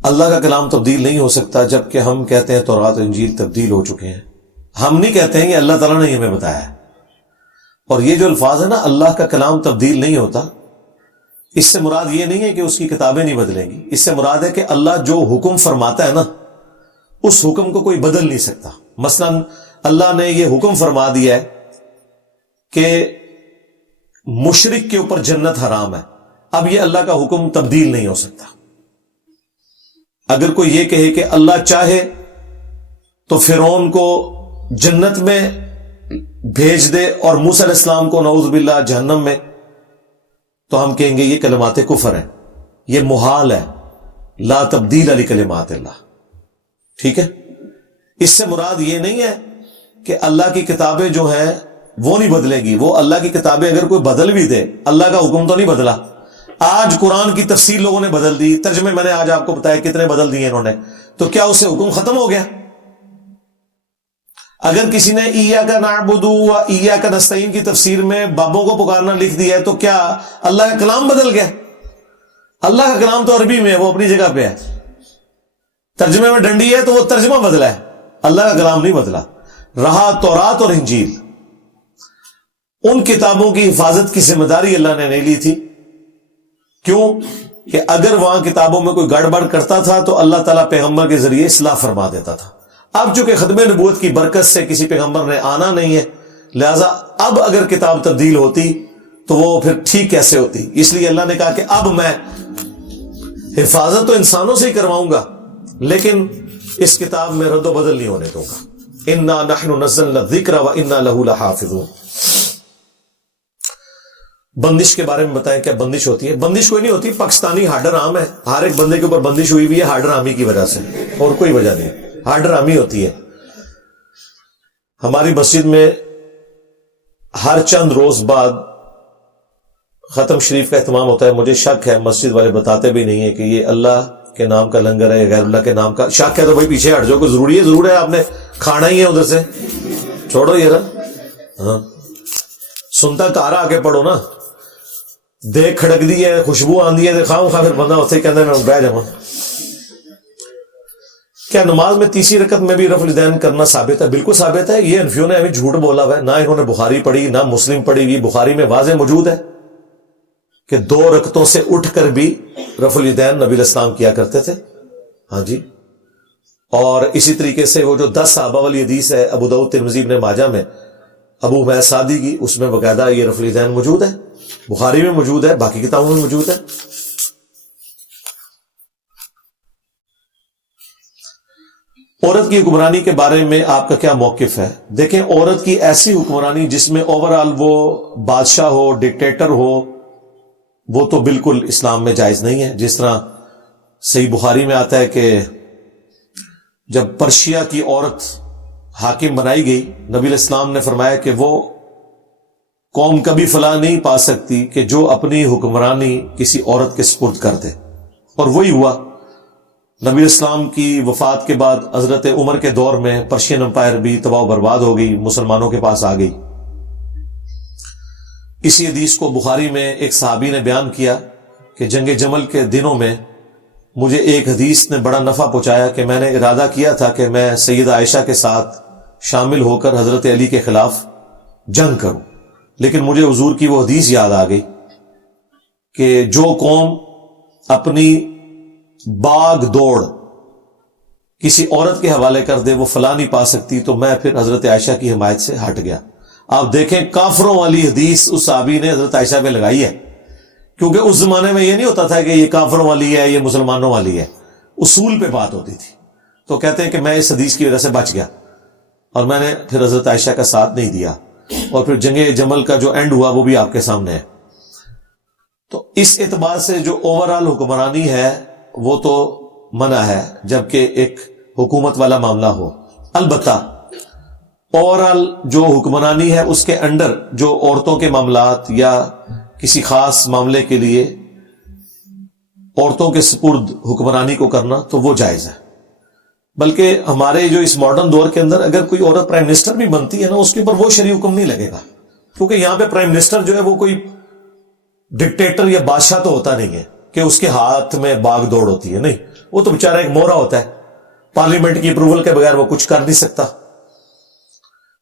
اللہ کا کلام تبدیل نہیں ہو سکتا جبکہ ہم کہتے ہیں تورات اور انجیل تبدیل ہو چکے ہیں. ہم نہیں کہتے ہیں کہ اللہ تعالیٰ نے ہمیں بتایا ہے. اور یہ جو الفاظ ہے نا اللہ کا کلام تبدیل نہیں ہوتا، اس سے مراد یہ نہیں ہے کہ اس کی کتابیں نہیں بدلیں گی. اس سے مراد ہے کہ اللہ جو حکم فرماتا ہے نا اس حکم کو کوئی بدل نہیں سکتا. مثلا اللہ نے یہ حکم فرما دیا ہے کہ مشرک کے اوپر جنت حرام ہے، اب یہ اللہ کا حکم تبدیل نہیں ہو سکتا. اگر کوئی یہ کہے کہ اللہ چاہے تو فرعون کو جنت میں بھیج دے اور موسیٰ علیہ السلام کو نعوذ باللہ جہنم میں، تو ہم کہیں گے یہ کلمات کفر ہیں، یہ محال ہے. لا تبدیل لکلمات اللہ. ٹھیک ہے، اس سے مراد یہ نہیں ہے کہ اللہ کی کتابیں جو ہیں وہ نہیں بدلے گی. وہ اللہ کی کتابیں اگر کوئی بدل بھی دے، اللہ کا حکم تو نہیں بدلا. آج قرآن کی تفسیر لوگوں نے بدل دی، ترجمے میں نے آج آپ کو بتایا کتنے بدل دیے انہوں نے، تو کیا اس سے حکم ختم ہو گیا؟ اگر کسی نے ایاک نعبد و ایاک نستعین کی تفسیر میں بابوں کو پکارنا لکھ دیا ہے تو کیا اللہ کا کلام بدل گیا؟ اللہ کا کلام تو عربی میں ہے، وہ اپنی جگہ پہ ہے. ترجمے میں ڈنڈی ہے تو وہ ترجمہ بدلا ہے، اللہ کا کلام نہیں بدلا. رہا تورات اور انجیل، ان کتابوں کی حفاظت کی ذمہ داری اللہ نے نہیں لی تھی. کیوں؟ کہ اگر وہاں کتابوں میں کوئی گڑبڑ کرتا تھا تو اللہ تعالیٰ پیغمبر کے ذریعے اصلاح فرما دیتا تھا. اب چونکہ ختم نبوت کی برکت سے کسی پیغمبر نے آنا نہیں ہے، لہذا اب اگر کتاب تبدیل ہوتی تو وہ پھر ٹھیک کیسے ہوتی؟ اس لیے اللہ نے کہا کہ اب میں حفاظت تو انسانوں سے ہی کرواؤں گا لیکن اس کتاب میں رد و بدل نہیں ہونے دوں گا. انا نحن نزلنا الذکر وانا لہ لحافظون. بندش کے بارے میں بتائیں، کیا بندش ہوتی ہے؟ بندش کوئی نہیں ہوتی، پاکستانی ہارڈر عام ہے. ہر ایک بندے کے اوپر بندش ہوئی ہوئی ہے ہارڈر عامی کی وجہ سے، اور کوئی وجہ نہیں. ہارڈر عامی ہوتی ہے. ہماری مسجد میں ہر چند روز بعد ختم شریف کا اہتمام ہوتا ہے. مجھے شک ہے، مسجد والے بتاتے بھی نہیں ہے کہ یہ اللہ کے نام کا لنگر ہے، غیر اللہ کے نام کا. شک ہے تو بھائی پیچھے ہٹ جاؤ، کوئی ضروری ہے؟ ضرور ہے، آپ نے کھانا ہی ہے ادھر سے، چھوڑو یہ رہا. ہاں سنتا تارا آگے پڑھو نا. دیکھ کھڑک دی ہے، خوشبو آندی ہے، دکھاؤں خواہ پھر بندہ اتنے کہنا میں بہ جاؤں. کیا نماز میں تیسری رکعت میں بھی رفع الیدین کرنا ثابت ہے؟ بالکل ثابت ہے. یہ انفیوں نے ابھی جھوٹ بولا ہوا ہے، نہ انہوں نے بخاری پڑھی نہ مسلم پڑھی ہوئی. بخاری میں واضح موجود ہے کہ 2 رکعتوں سے اٹھ کر بھی رفع الیدین نبی علیہ السلام کیا کرتے تھے. ہاں جی. اور اسی طریقے سے وہ جو 10 صحابہ والی حدیث ہے ابو داؤد ترمذی ابن ماجہ میں ابو حمید سعدی کی، اس میں باقاعدہ یہ رفع الیدین موجود ہے. بخاری میں موجود ہے، باقی کتابوں میں موجود ہے. عورت کی حکمرانی کے بارے میں آپ کا کیا موقف ہے؟ دیکھیں، عورت کی ایسی حکمرانی جس میں اوورآل وہ بادشاہ ہو، ڈکٹیٹر ہو، وہ تو بالکل اسلام میں جائز نہیں ہے. جس طرح صحیح بخاری میں آتا ہے کہ جب پرشیا کی عورت حاکم بنائی گئی، نبی علیہ السلام نے فرمایا کہ وہ قوم کبھی فلاح نہیں پا سکتی کہ جو اپنی حکمرانی کسی عورت کے سپرد کر دے. اور وہی ہوا. نبی علیہ السلام کی وفات کے بعد حضرت عمر کے دور میں پرشین امپائر بھی تباہ و برباد ہو گئی، مسلمانوں کے پاس آ گئی. اسی حدیث کو بخاری میں ایک صحابی نے بیان کیا کہ جنگ جمل کے دنوں میں مجھے ایک حدیث نے بڑا نفع پہنچایا کہ میں نے ارادہ کیا تھا کہ میں سیدہ عائشہ کے ساتھ شامل ہو کر حضرت علی کے خلاف جنگ کروں، لیکن مجھے حضور کی وہ حدیث یاد آ گئی کہ جو قوم اپنی باغ دوڑ کسی عورت کے حوالے کر دے وہ فلاح نہیں پا سکتی. تو میں پھر حضرت عائشہ کی حمایت سے ہٹ گیا. آپ دیکھیں کافروں والی حدیث اس صحابی نے حضرت عائشہ پہ لگائی ہے، کیونکہ اس زمانے میں یہ نہیں ہوتا تھا کہ یہ کافروں والی ہے، یہ مسلمانوں والی ہے، اصول پہ بات ہوتی تھی. تو کہتے ہیں کہ میں اس حدیث کی وجہ سے بچ گیا اور میں نے پھر حضرت عائشہ کا ساتھ نہیں دیا. اور پھر جنگ جمل کا جو اینڈ ہوا وہ بھی آپ کے سامنے ہے. تو اس اعتبار سے جو اوورآل حکمرانی ہے وہ تو منع ہے جبکہ ایک حکومت والا معاملہ ہو. البتہ اوورآل جو حکمرانی ہے اس کے انڈر جو عورتوں کے معاملات یا کسی خاص معاملے کے لیے عورتوں کے سپرد حکمرانی کو کرنا تو وہ جائز ہے. بلکہ ہمارے جو اس ماڈرن دور کے اندر اگر کوئی عورت پرائم منسٹر بھی بنتی ہے نا اس کے اوپر وہ شرعی حکم نہیں لگے گا، کیونکہ یہاں پہ پرائم منسٹر جو ہے وہ کوئی ڈکٹیٹر یا بادشاہ تو ہوتا نہیں ہے. کہ اس کے ہاتھ میں باغ دوڑ ہوتی ہے. نہیں, وہ تو بیچارہ ایک مورا ہوتا ہے, پارلیمنٹ کی اپروول کے بغیر وہ کچھ کر نہیں سکتا.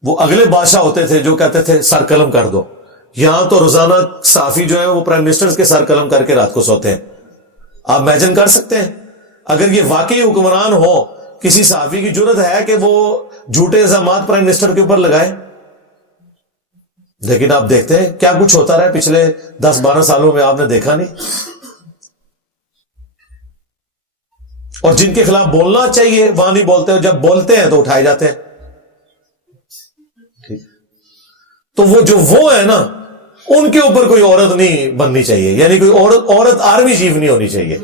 وہ اگلے بادشاہ ہوتے تھے جو کہتے تھے سر قلم کر دو. یہاں تو روزانہ صحافی جو ہے وہ پرائم منسٹر کے سر قلم کر کے رات کو سوتے ہیں. آپ امیجن کر سکتے ہیں اگر یہ واقعی حکمران ہو, کسی صحافی کی جرت ہے کہ وہ جھوٹے الزامات پرائم منسٹر کے اوپر لگائے؟ لیکن آپ دیکھتے ہیں کیا کچھ ہوتا رہا پچھلے 10-12 سالوں میں, آپ نے دیکھا نہیں. اور جن کے خلاف بولنا چاہیے وہاں نہیں بولتے, جب بولتے ہیں تو اٹھائے جاتے ہیں. تو وہ ہے نا, ان کے اوپر کوئی عورت نہیں بننی چاہیے, یعنی کوئی عورت آرمی چیف نہیں ہونی چاہیے.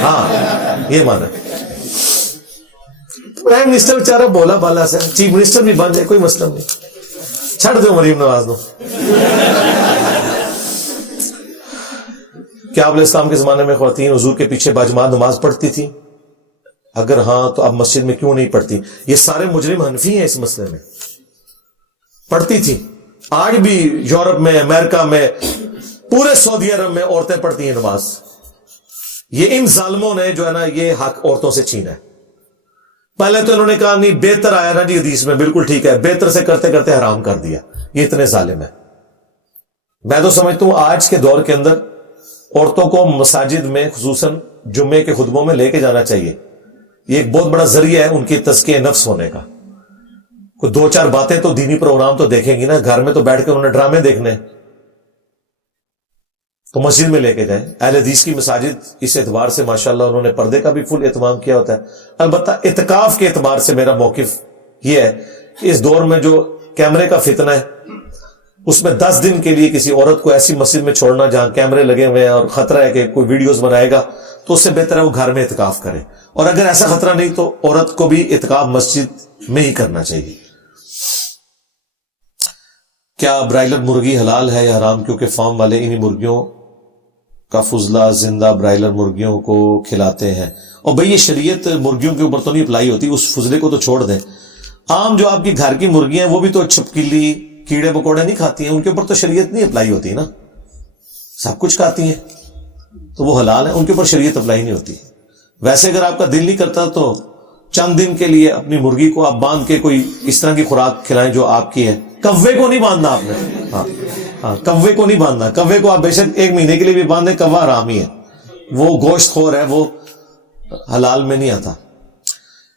ہاں یہ مانا. پرائم منسٹر بیچارہ بولا بالا سے, چیف منسٹر بھی بن جائے کوئی مسئلہ نہیں, چھڑ دو مریم نواز دو. کیا آپ اسلام کے زمانے میں خواتین حضور کے پیچھے باجماعت نماز پڑھتی تھی؟ اگر ہاں تو اب مسجد میں کیوں نہیں پڑھتی؟ یہ سارے مجرم حنفی ہیں اس مسئلے میں. پڑھتی تھی. آج بھی یورپ میں, امریکہ میں, پورے سعودی عرب میں عورتیں پڑھتی ہیں نماز. یہ ان ظالموں نے جو ہے نا یہ حق عورتوں سے چھینا ہے. پہلے تو انہوں نے کہا نہیں بہتر آیا نا جی حدیث میں, بالکل ٹھیک ہے, بہتر سے کرتے کرتے حرام کر دیا. یہ اتنے ظالم ہیں. میں تو سمجھتا ہوں آج کے دور کے اندر عورتوں کو مساجد میں خصوصاً جمعے کے خطبوں میں لے کے جانا چاہیے. یہ ایک بہت بڑا ذریعہ ہے ان کی تزکیہ نفس ہونے کا. کوئی 2-4 باتیں تو دینی پروگرام تو دیکھیں گی نا, گھر میں تو بیٹھ کے انہوں نے ڈرامے دیکھنے, تو مسجد میں لے کے جائیں. اہل حدیث کی مساجد اس اعتبار سے ماشاءاللہ انہوں نے پردے کا بھی فل اہتمام کیا ہوتا ہے. البتہ اعتکاف کے اعتبار سے میرا موقف یہ ہے کہ اس دور میں جو کیمرے کا فتنہ ہے, اس میں 10 دن کے لیے کسی عورت کو ایسی مسجد میں چھوڑنا جہاں کیمرے لگے ہوئے ہیں اور خطرہ ہے کہ کوئی ویڈیوز بنائے گا, تو اس سے بہتر ہے وہ گھر میں اعتکاف کرے. اور اگر ایسا خطرہ نہیں تو عورت کو بھی اعتکاف مسجد میں ہی کرنا چاہیے. کیا برائلر مرغی حلال ہے یا حرام؟ کیونکہ فارم والے انہی مرغیوں کا فضلہ زندہ برائلر مرغیوں کو کھلاتے ہیں. اور بھئی یہ شریعت مرغیوں کے اوپر تو نہیں اپلائی ہوتی, اس فضلے کو تو چھوڑ دیں. عام جو آپ کی گھر کی مرغیاں وہ بھی تو چھپکلی کیڑے مکوڑے نہیں کھاتی ہیں, ان کے اوپر تو شریعت نہیں اپلائی ہوتی نا, سب کچھ کھاتی ہیں تو وہ حلال ہے, ان کے اوپر شریعت اپلائی نہیں ہوتی. ویسے اگر آپ کا دل نہیں کرتا تو چند دن کے لیے اپنی مرغی کو آپ باندھ کے کوئی اس طرح کی خوراک کھلائیں جو آپ کی ہے. کوے کو نہیں باندھنا آپ نے, ہاں کوے کو نہیں باندھنا. کوے کو آپ بے شک 1 مہینے کے لیے بھی باندھیں, کوا حرام ہی ہے, وہ گوشت خور ہے, وہ حلال میں نہیں آتا.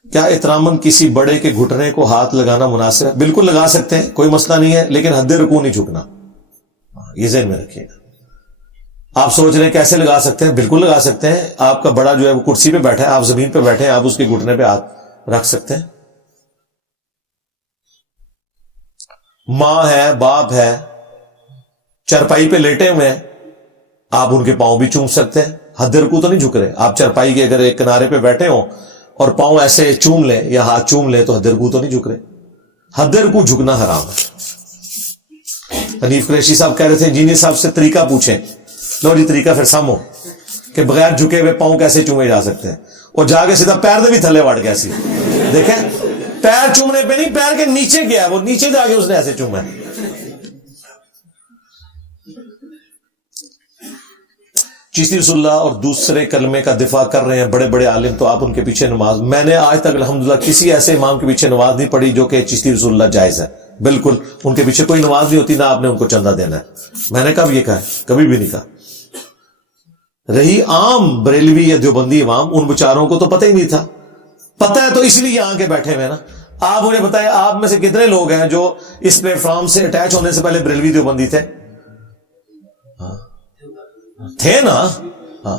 کیا احتراماً کسی بڑے کے گھٹنے کو ہاتھ لگانا مناسب ہے؟ بالکل لگا سکتے ہیں, کوئی مسئلہ نہیں ہے, لیکن حد رکوع نہیں جھکنا, یہ ذہن میں رکھیے گا. آپ سوچ رہے ہیں کیسے لگا سکتے ہیں؟ بالکل لگا سکتے ہیں. آپ کا بڑا جو ہے وہ کرسی پہ بیٹھا ہے, آپ زمین پہ بیٹھے ہیں, آپ اس کے گھٹنے پہ ہاتھ رکھ سکتے ہیں. ماں ہے, باپ ہے, چرپائی پہ لیٹے ہوئے ہیں, آپ ان کے پاؤں بھی چوم سکتے ہیں. حد رکوع تو نہیں جھک رہے. آپ چرپائی کے اگر ایک کنارے پہ بیٹھے ہوں اور پاؤں ایسے چوم لیں یا ہاتھ چوم لیں تو حد رکوع تو نہیں جھک رہے. حد رکوع جھکنا حرام ہے. حنیف قریشی صاحب کہہ رہے تھے انجینئر صاحب سے طریقہ پوچھیں. لو جی طریقہ پھر سامو کہ بغیر جھکے ہوئے پاؤں کیسے چومے جا سکتے ہیں, اور جا کے سیدھا پیر دے بھی تھلے وڑ گیا سی. دیکھیں پیر چومنے پہ نہیں, پیر کے نیچے گیا, وہ نیچے جا کے اس نے ایسے چوما ہے. چشتی رسول اللہ اور دوسرے کلمے کا دفاع کر رہے ہیں بڑے بڑے عالم, تو آپ ان کے پیچھے نماز. میں نے آج تک الحمدللہ کسی ایسے امام کے پیچھے نماز نہیں پڑھی جو کہ چشتی رسول اللہ جائز ہے. بالکل ان کے پیچھے کوئی نماز نہیں ہوتی, نہ آپ نے ان کو چندہ دینا ہے. میں نے کب یہ کہا ہے؟ کبھی بھی نہیں کہا. رہی عام بریلوی یا دیوبندی امام, ان بیچاروں کو تو پتہ ہی نہیں تھا. پتہ ہے تو اس لیے یہاں کے بیٹھے ہوئے نا. آپ مجھے بتائیں آپ میں سے کتنے لوگ ہیں جو اس پلیٹ فارم سے اٹیچ ہونے سے پہلے بریلوی دیوبندی تھے؟ تھے نا. ہاں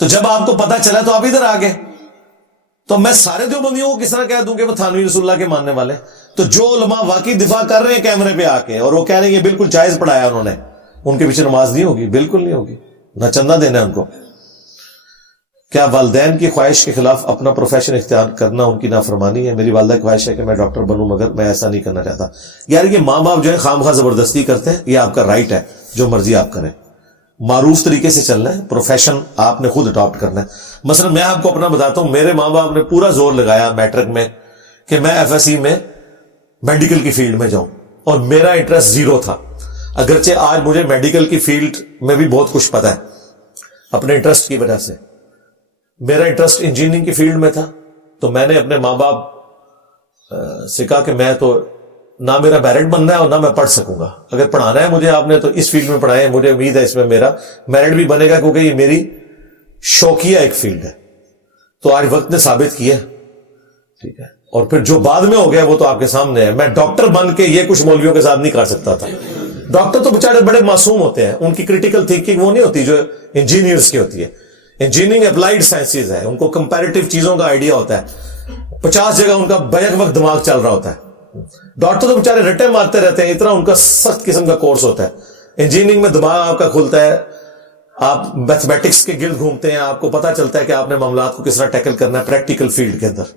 تو جب آپ کو پتا چلا تو آپ ادھر آ گئے. تو میں سارے دیوبندیوں کو کس طرح کہہ دوں کہ وہ تھانوی رسول اللہ کے ماننے والے؟ تو جو علماء واقعی دفاع کر رہے ہیں کیمرے پہ آ کے اور وہ کہہ رہے ہیں یہ بالکل جائز پڑھایا انہوں نے, ان کے پیچھے نماز نہیں ہوگی, بالکل نہیں ہوگی, نہ چندہ دینا ہے ان کو. کیا والدین کی خواہش کے خلاف اپنا پروفیشن اختیار کرنا ان کی نافرمانی ہے؟ میری والدہ کی خواہش ہے کہ میں ڈاکٹر بنوں, مگر میں ایسا نہیں کرنا چاہتا. یار یہ ماں باپ جو ہے خام خواہ زبردستی کرتے ہیں, یہ آپ کا رائٹ ہے, جو مرضی آپ کریں. معروف طریقے سے چلنا ہے, پروفیشن آپ نے خود اڈاپٹ کرنا ہے. مثلا میں آپ کو اپنا بتاتا ہوں, میرے ماں باپ نے پورا زور لگایا میٹرک میں کہ میں ایف ایس سی میں میڈیکل کی فیلڈ میں جاؤں, اور میرا انٹرسٹ 0 تھا. اگرچہ آج مجھے میڈیکل کی فیلڈ میں بھی بہت کچھ پتا ہے, اپنے انٹرسٹ کی وجہ سے. میرا انٹرسٹ انجینئرنگ کی فیلڈ میں تھا, تو میں نے اپنے ماں باپ سے کہا کہ میں تو نہ میرا میرٹ بننا ہے اور نہ میں پڑھ سکوں گا. اگر پڑھانا ہے مجھے آپ نے تو اس فیلڈ میں پڑھائے, مجھے امید ہے اس میں میرا میرٹ بھی بنے گا, کیونکہ یہ میری شوقیہ ایک فیلڈ ہے. تو آج وقت نے ثابت کیا, ٹھیک ہے. اور پھر جو بعد میں ہو گیا وہ تو آپ کے سامنے ہے. میں ڈاکٹر بن کے یہ کچھ مولویوں کے ساتھ نہیں کر سکتا تھا. ڈاکٹر تو بیچارے بڑے معصوم ہوتے ہیں, ان کی کریٹیکل تھنکنگ وہ نہیں ہوتی جو انجینئرز کی ہوتی ہے. انجینئرنگ اپلائیڈ سائنسز ہے, ان کو کمپیریٹیو چیزوں کا آئیڈیا ہوتا ہے, 50 جگہ ان کا بیک وقت دماغ چل رہا ہوتا ہے. ڈاکٹر تو بیچارے رٹے مارتے رہتے ہیں, اتنا ان کا سخت قسم کا کورس ہوتا ہے. انجینئرنگ میں دماغ آپ کا کھلتا ہے, آپ میتھمیٹکس کے گرد گھومتے ہیں, آپ کو پتا چلتا ہے کہ آپ نے معاملات کو کس طرح ٹیکل کرنا ہے پریکٹیکل فیلڈ کے اندر.